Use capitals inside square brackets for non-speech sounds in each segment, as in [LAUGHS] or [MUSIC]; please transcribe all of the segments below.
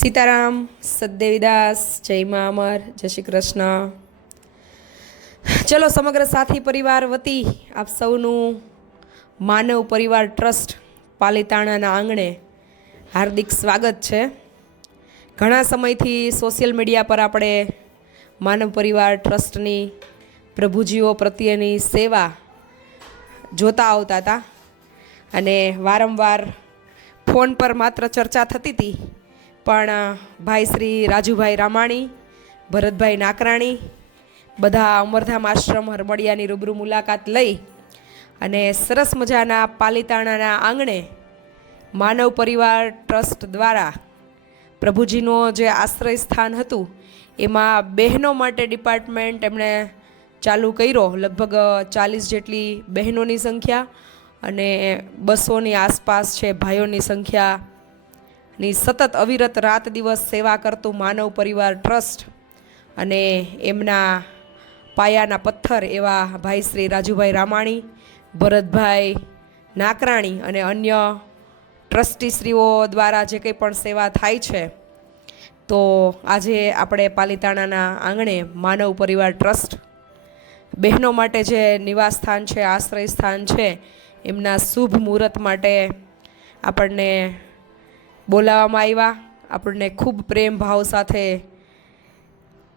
સીતારામ, સદદેવીદાસ, જય મા અમર, જય શ્રી કૃષ્ણ. ચલો, સમગ્ર સાથી પરિવાર વતી આપ સૌનું માનવ પરિવાર ટ્રસ્ટ પાલીતાણાના આંગણે હાર્દિક સ્વાગત છે. ઘણા સમયથી સોશિયલ મીડિયા પર આપણે માનવ પરિવાર ટ્રસ્ટની પ્રભુજીઓ પ્રત્યેની સેવા જોતા આવતા હતા અને વારંવાર ફોન પર માત્ર ચર્ચા થતી હતી. પણ ભાઈ શ્રી રાજુભાઈ રામાણી, ભરતભાઈ નાકરાણી, બધા અમરધામ આશ્રમ હરમડિયાની રૂબરૂ મુલાકાત લઈ અને સરસ મજાના પાલીતાણાના આંગણે માનવ પરિવાર ટ્રસ્ટ દ્વારા પ્રભુજીનો જે આશ્રય સ્થાન હતું, એમાં બહેનો માટે ડિપાર્ટમેન્ટ એમણે ચાલુ કર્યો, લગભગ ચાલીસ જેટલી બહેનોની સંખ્યા અને બસોની આસપાસ છે ભાઈઓની સંખ્યાની સતત અવિરત રાત દિવસ સેવા કરતું માનવ પરિવાર ટ્રસ્ટ અને એમના પાયાના પથ્થર એવા ભાઈ શ્રી રાજુભાઈ રામાણી, ભરતભાઈ નાકરાણી અને અન્ય ટ્રસ્ટીશ્રીઓ દ્વારા જે કંઈ પણ સેવા થાય છે, તો આજે આપણે પાલિતાણાના આંગણે માનવ પરિવાર ટ્રસ્ટ બહેનો માટે જે નિવાસ સ્થાન છે, આશ્રય સ્થાન છે, એમના શુભ મુહૂર્ત માટે આપણને બોલાવવામાં આવ્યા. આપણને ખૂબ પ્રેમ ભાવ સાથે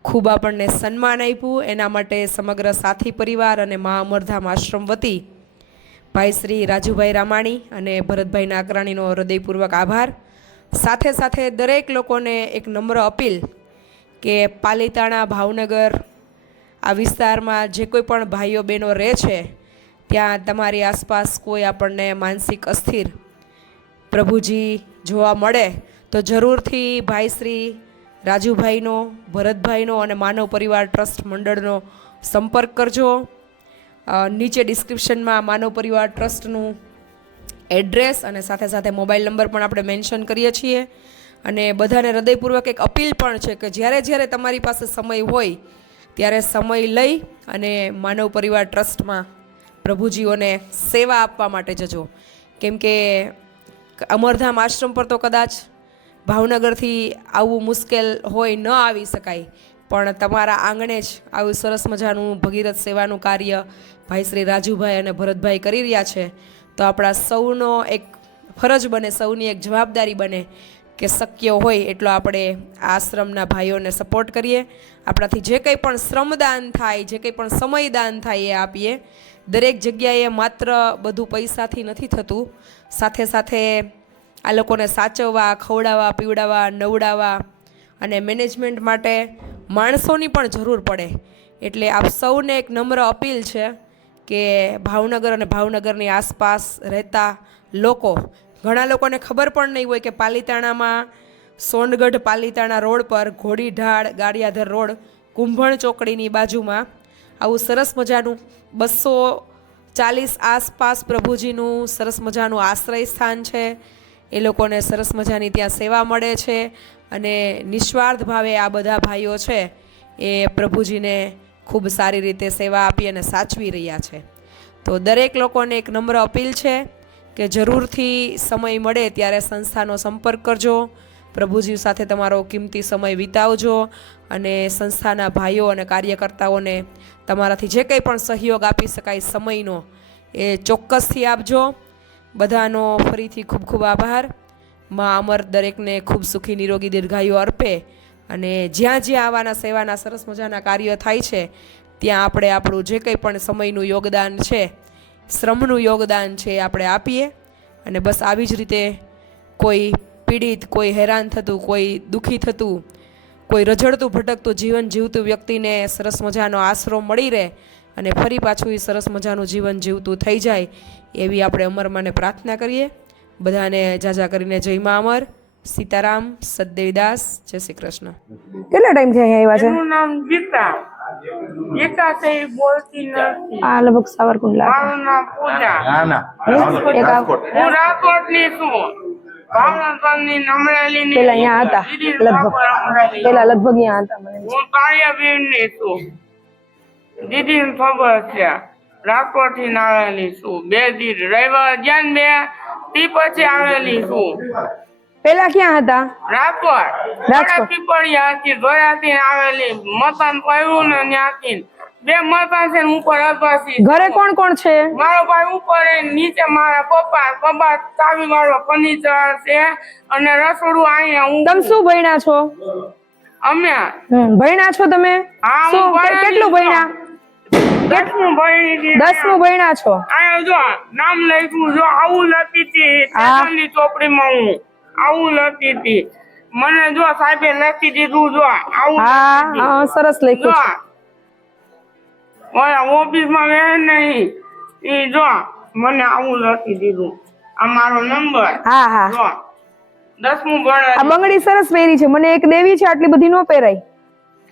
ખૂબ આપણને સન્માન આપ્યું. એના માટે સમગ્ર સાથી પરિવાર અને મા અમરધામ આશ્રમ વતી ભાઈ શ્રી રાજુભાઈ રામાણી અને ભરતભાઈ નાકરાણીનો હૃદયપૂર્વક આભાર. સાથે સાથે દરેક લોકોને એક નમ્ર અપીલ કે પાલિતાણા ભાવનગર આ વિસ્તારમાં જે કોઈ પણ ભાઈઓ બહેનો રહે છે, ત્યાં તમારી આસપાસ કોઈ આપણને માનસિક અસ્થિર પ્રભુજી જોવા મળે, તો જરૂરથી ભાઈશ્રી રાજુભાઈનો, ભરતભાઈનો અને માનવ પરિવાર ટ્રસ્ટ મંડળનો સંપર્ક કરજો. નીચે ડિસ્ક્રિપ્શનમાં માનવ પરિવાર ટ્રસ્ટનું એડ્રેસ અને સાથે સાથે મોબાઈલ નંબર પણ આપણે મેન્શન કરીએ છીએ. અને બધાને હૃદયપૂર્વક એક અપીલ પણ છે કે જ્યારે જ્યારે તમારી પાસે સમય હોય, ત્યારે સમય લઈ અને માનવ પરિવાર ટ્રસ્ટમાં પ્રભુજીઓને સેવા આપવા માટે જજો. કેમ કે અમરધામ આશ્રમ પર તો કદાચ ભાવનગરથી આવવું મુશ્કેલ હોય ન આવી શકાય. પણ તમારા આંગણે જ આવું સરસ મજાનું ભગીરથ સેવાનું કાર્ય ભાઈ શ્રી રાજુભાઈ અને ભરતભાઈ કરી રહ્યા છે. તો આપણા સૌનો એક ફરજ બને, સૌની એક જવાબદારી બને કે શક્ય હોય એટલો આપણે આશ્રમના ભાઈઓને સપોર્ટ કરીએ. આપણાથી જે કંઈ પણ શ્રમદાન થાય, જે કંઈ પણ સમયદાન થાય એ આપીએ. દરેક જગ્યાએ માત્ર બધું પૈસાથી નથી થતું. સાથે સાથે આ લોકોને સાચવવા, ખવડાવવા, પીવડાવવા, નવડાવવા અને મેનેજમેન્ટ માટે માણસોની પણ જરૂર પડે. એટલે આપ સૌને એક નમ્ર અપીલ છે કે ભાવનગર અને ભાવનગરની આસપાસ રહેતા લોકો, ઘણા લોકોને ખબર પણ નહીં હોય કે પાલીતાણામાં સોનગઢ પાલીતાણા રોડ પર ઘોડીઢાળ ગાડિયાધર રોડ, કુંભણ ચોકડીની બાજુમાં આવું સરસ મજાનું બસો ચાલીસ આસપાસ પ્રભુજીનું સરસ મજાનું આશ્રય સ્થાન છે. એ લોકોને સરસ મજાની ત્યાં સેવા મળે છે અને નિસ્વાર્થ ભાવે આ બધા ભાઈઓ છે એ પ્રભુજીને ખૂબ સારી રીતે સેવા આપી અને સાચવી રહ્યા છે. તો દરેક લોકોને એક નમ્ર અપીલ છે કે જરૂરથી સમય મળે ત્યારે સંસ્થાનો સંપર્ક કરજો. પ્રભુજી સાથે તમારો કિંમતી સમય વિતાવજો અને સંસ્થાના ભાઈઓ અને કાર્યકર્તાઓને તમારાથી જે કંઈ પણ સહયોગ આપી શકાય સમયનો એ ચોક્કસથી આપજો. બધાનો ફરીથી ખૂબ ખૂબ આભાર. માં અમર દરેકને ખૂબ સુખી, નિરોગી, દીર્ઘાયુ અર્પે અને જ્યાં જ્યાં આવાના સેવાના સરસ મજાના કાર્યો થાય છે, ત્યાં આપણે આપણું જે કંઈ પણ સમયનું યોગદાન છે, શ્રમનું યોગદાન છે એ આપણે આપીએ. અને બસ આવી જ રીતે કોઈ પીડિત, કોઈ હેરાન થતું, કોઈ દુઃખી થતું કોઈ રઝળતું ભટકતું જીવન જીવતું વ્યક્તિને સરસ મજાનો આશરો મળી રહે અને ફરી પાછું એ સરસ મજાનું જીવન જીવતું થઈ જાય એવી આપણે અમરમાને પ્રાર્થના કરીએ. બધાને જાજા કરીને જય મા અમર. સીતારામ સદદેવીદાસ જય શ્રી કૃષ્ણ. કેટલા ટાઈમથી અહીંયા આવ્યા એનું નામ ગીતા. ગીતા છે બોલતી નથી. આ લગભગ સાવરકુંડલા મારું નામ પૂજા. ના ના. હું? રાજકોટ. ની છું. પેલા અહીંયા હતા લગભગ પેલા લગભગ અહીંયા હતા મને. હું કાળિયાબીનની છું. દીદી ને ખબર છે રાજકોટથી આવેલી છું. બે દીદ રવિવાર જ્યાં બે તી પછી આવેલી છું. પેલા ક્યાં હતા? રાજકોટ. રાજકોટ. પીપળિયા હતી ધોયાથી આવેલી મકાન પડ્યું ને ત્યાંથી બે મકાન પાસે ઉપર અપાસી ઘરે કોણ કોણ છે? મારો ભાઈ ઉપર નીચે મારા પપ્પા પપ્પા ચાવી વાળો ફર્નિચર છે અને રસોડું અહીંયા હું તમે શું ભણ્યા છો? અમે? ભણ્યા છો તમે? હા, હું કેટલું ભણ્યા? દસમું ભણી દસમું ભણ્યા છો? અહીંયા જો નામ લખ્યું જો આવું લખી હતી હા. ચોપડીમાં હું. આવું લખી હતી. મને જો સાહેબે લખી દીધું જો આવું હા. હા સરસ લખ્યું ઓલા ઓફિસમાં રહે નહીં. ઈ જો મને આવું લખી દીધું. આ મારો નંબર. હા હા. જો દસમું આ બંગડી સરસ પહેરી છે. મને એક દેવી છે આટલી બધી નો પહેરાય.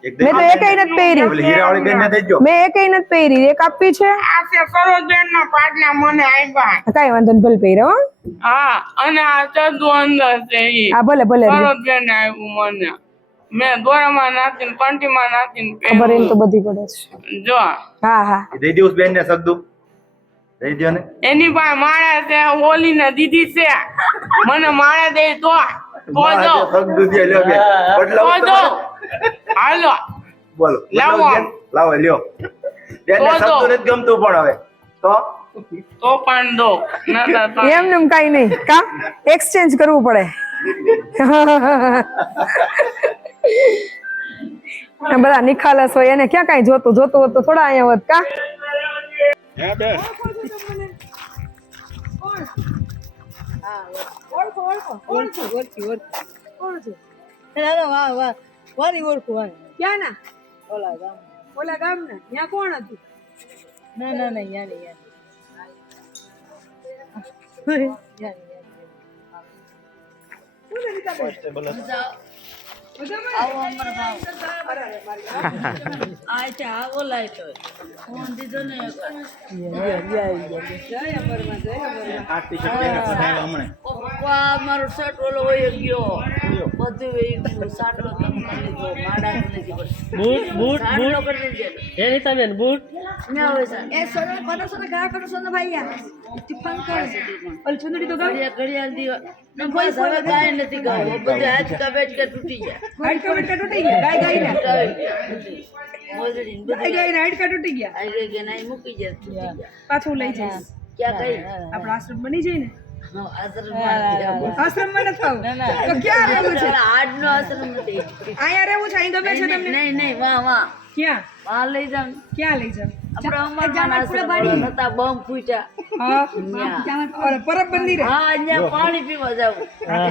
મેં તો એકેય નથી પહેરી. મેં એકેય નથી પહેરી. એક આપી છે. આ છે સરોજબેન ના પાટલા મને આપ્યા કઈ વાંધો ભલે પહેરો હા. અને આ ચંદુ અંદર છે આ ભલે ભલે. સરોજબેન આવ્યું મને. મેં દોરામાં નાખીને કંઠીમાં નાખીને ખબર એમ તો બધી પડે છે. જો. હા હા. દઈ બેન ને સગદું દઈ દો ને એની પાસે માળા છે ઓલી ને દીદી છે. મને માળા દે તો. તો જો સગદું દે લ્યો તો બદલાવું હાલો. બોલો. લાવો. લાવો લ્યો. બેન ને. સગદું નથી ગમતું પણ હવે. તો? તો પણ દો નતા તો એમ ને કાંઈ નહીં કા એક્સચેન્જ કરવું પડે બધા નિખાલસ હોય એને ક્યાં કાંઈ જોતું જોતું હોત થોડા અહીંયા હોત કા વાહ વાહ વારી ઓળખું વારી ક્યાં ના ઓલા ગામ ઓલા ગામના ત્યાં કોણ હતું ના ના ના યાની યાની [LAUGHS] મારો શર્ટ ઓલો હોય ગયો. Boot boot boot? કરી દીધો એ રીતા બેન બૂટ? ને હવે સર એ સોનો કોનો સોનો? ઘા કોનો સોનો ભાઈ ટિફન કરે. છે ઓલી ચુંદડી તો ગામ ઘડિયાળ ઘડિયાળ દીવા ન બસ હવે કાંઈ નથી. ગાવું બધે હાથ કબેટ કે તૂટી જાય હાડકા વાડકા તૂટી ગયા? ગાય ગાય ના મોજડી ને ગાય. બધું. ગાય ના હાડકા તૂટી ગયા? આઈ ગઈ કે નહીં મૂકી જાય તૂટી જાય પાછું લઈ જઈશ. ક્યાં કઈ આપણા આશ્રમ બની જાય ને હા, આશ્રમમાં નથી આવું? તો ક્યાં રહેવું છે? આજનો આશ્રમ નથી. અહીંયા રહેવું છે? અહીં ગમે છે તમને? નહીં નહીં વાહ વાહ. ક્યાં? વાહ લઈ જાવ ને. ક્યાં લઈ જાવ આપણે અમરમાં આશ્રમ નતા બમ ફૂટ્યા. હા. ન્યા. ઓરે પરબ મંદિરે હા અહીંયા પાણી પીવા જાવું હા,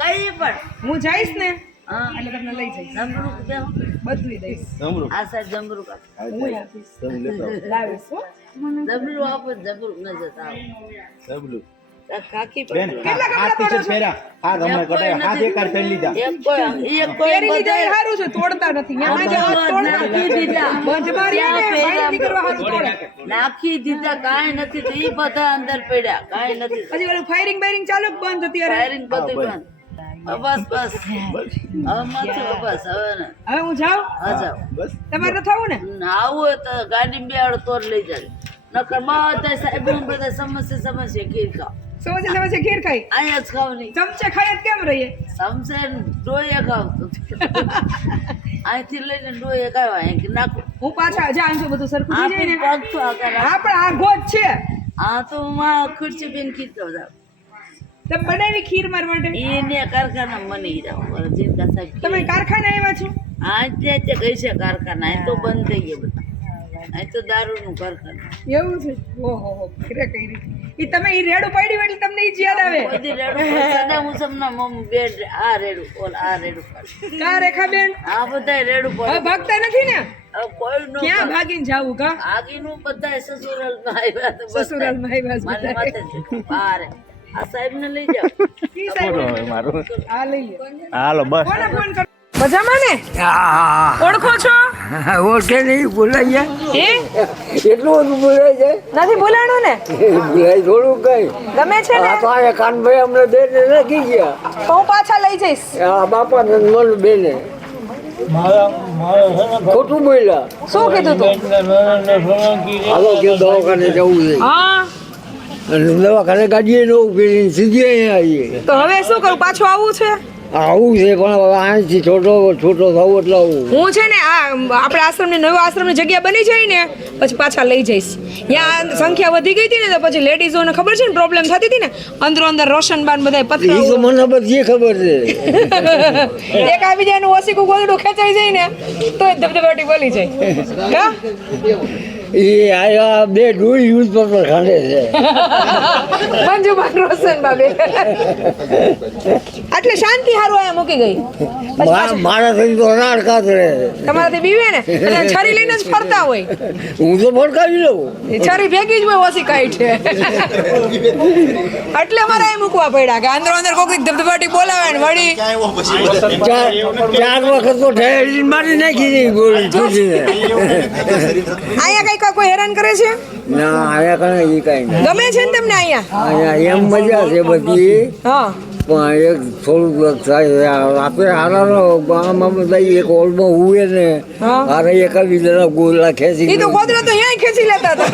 કઈ પણ. હું જઈશ ને? હા. એટલે તમને લઈ જઈશ. જમરૂક બધું દઈશ આ જમરૂક આપો. લાવીશ આપો ને જતા આવો. આ બેન આ આ ટી-શર્ટ હાથ હમણાં કટાય હાથ એકાર પહેરી લીધા. એક કોઈ એક કોઈ પહેરી લીધા એ બધા- છે તોડતા નથી. ન્યા આજે હાથ તોડતા નાખી દીધા. બંધ મારી ને ત્યાં બહાર નીકળવા તોડે. નાખી દીધા કાંઈ નથી તો ઈ બધા અંદર પડ્યા. કાંઈ નથી. હજી ઓલું ફાયરિંગ બાયરિંગ ચાલુ જ બંધ અત્યારે? ફાયરિંગ બધું બંધ. બસ બસ. હવે બસ હવે હવે હું જાઉં? હા જાઓ. તમારે થવું ને? આવું હોય તો ગાડી બે તોડ જ લઈ જાય નકર બધા સાહેબ બધા સમસ્યા સમસ્યા ગીર ખાઓ સમજે સમજે ખીર ખાઈ અહીંયા જ ખાવ નહીં. ચમચે ખાઈ જ કેમ રહીએ? ચમચે ડોયે ખાવ અહીંથી લઈને ડોયે ખાવ અહીં નાખો. હું પાછા જા જો બધું સરખું થઈ જાય ને. હા પણ આ ગોજ છે. આ તો માં ખુરશી બેન ખીર ખાવ. જાવ તમે બનાવી ખીર માર માટે? એને કારખાના મને જાવ જીનકા સાહેબ તમે કારખાના આવ્યા છો? હા ત્યાં તે કઈ છે કારખાના. એ તો બંધ થઈ ગયા બધા. અહીં તો દારૂનું કારખાનું. એવું છે? ઓહો હો કઈ કરી ઈ તમે એ રેડું પાડ્યું એટલે તમને એ જ યાદ આવે. હું તમને મમ બે આ રેડું ઓલ આ રેડું પાડે કા રેખાબેન? આ બધા રેડું પડે ભાગતા નથી ને? હવે કોઈ નો ક્યાં ભાગીને જાવું કા? આગીનું બધા સસુરાલમાં આવ્યા મારી. બારે આ સાહેબ ને લઈ જાઓ. ઈ સાહેબ આ લઈ લ્યો. હાલો બસ. કોને ફોન કરો મજામાં ને? ઓળખો છો? ઓળખે નહીં ભૂલાઈ જાય. એટલું બધું ભૂલાઈ જાય. નથી ભૂલાણું ને? ભૂલાઈ થોડું કઈ. ગમે છે ને? આ પાસે કાનભાઈ અમને બે ને રાખી ગયા. તો હું પાછા લઈ જઈશ. આ બાપા ને મન બેને. ખોટું બોલ્યા. શું કીધું તું? હાલો કે દવાખાને જવું છે. હા. દવાખાને ગાડીએ ન ઊભી સીધી અહીંયા આવીએ. તો હવે શું કરું? પાછું આવવું છે? આવું છે પણ હવે અહીંથી છોટો છોટો થવું એટલે આવું. હું છે ને આ આપણે આશ્રમની નવો આશ્રમની જગ્યા બની જાય ને પછી પાછા લઈ જઈશ. ત્યાં સંખ્યા વધી ગઈ હતી ને તો પછી લેડીઝોને ખબર છે ને પ્રોબ્લેમ થતી હતી ને? અંદરો અંદર રોશનબાન બધા એ તો મને બધી ખબર છે. [LAUGHS] એક આવી જાય ઓસીકું ગોદડું ખેંચાઈ જાય ને તો ધબધબાટી બોલી જાય. [LAUGHS] કા એ આયા બે ડોઈ યુઝ પર ખાંડે છે. [LAUGHS] મંજુબા રોશન બાબે. [LAUGHS] એટલે શાંતિ હારું અહીંયા મૂકી ગઈ. મારા થઈ તો રાડ તમારાથી બીવે ને? એટલે છરી લઈને જ ફરતા હોય. હું તો ભડકાવી લઉં. એ છરી ભેગી જ હોય ઓછી કાઢ છે. [LAUGHS] એટલે અમારે અહીં મૂકવા પડ્યા કે અંદર અંદર કોઈક ધબધબાટી બોલાવે ને વળી ચાર વખત તો ઠેરી મારી નાખી ગોળી છૂટીને અહીંયા કઈ કોઈ હેરાન કરે છે? ના આયા કણે એ કાંઈ ગમે છે ને તમને અહીંયા? અહીંયા એમ મજા છે બધી. હા. પણ એક થોડુંક થાય આપણે હારાનો આમાં બધા એક હોલમાં હુએ ને હારે એક બીજા ગોલા ખેંચી એ તો ગોદરા તો અહીંયા ખેંચી લેતા હતા.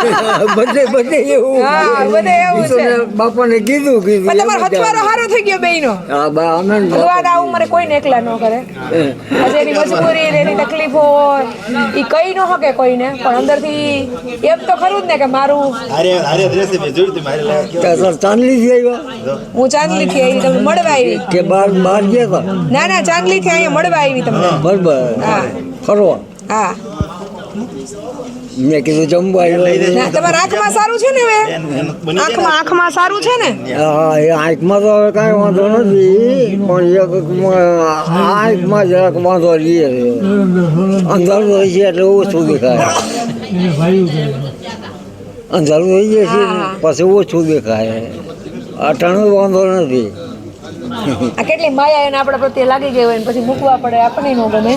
[LAUGHS] બધે બધે એવું. હા, બધે એવું છે. બાપાને કીધું કીધું તમારો હથવારો હારો થઈ ગયો બેયનો. હા બા અમે ને મારે કોઈને એકલા ન કરે. આજે એની મજબૂરી એની તકલીફો એ કઈ ન શકે કોઈને. પણ અંદરથી એમ તો ખરું જ ને કે મારું ચાંદલી થી આવ્યા? હું ચાંદલી થી આવી તમને મળવા આવી. કે બાર બાર ગયા ના ના ચાંદલી થી અહીંયા મળવા આવી તમને. બરાબર. હા. ફરવા? હા. મેં કીધું જમવા તમારા આંખમાં સારું છે ને હવે? આંખમાં આંખમાં સારું છે ને? હા એ આંખમાં તો હવે કાંઈ વાંધો નથી પણ એક આંખમાં જરાક વાંધો રહીએ છે. અંધારું હોય છે એટલે ઓછું દેખાય. અંધારું થઈ જાય છે પછી ઓછું દેખાય. અટાણું વાંધો નથી. આ કેટલી માયા એને આપણા પ્રત્યે લાગી ગઈ હોય પછી મૂકવા પડે આપણને ન ગમે.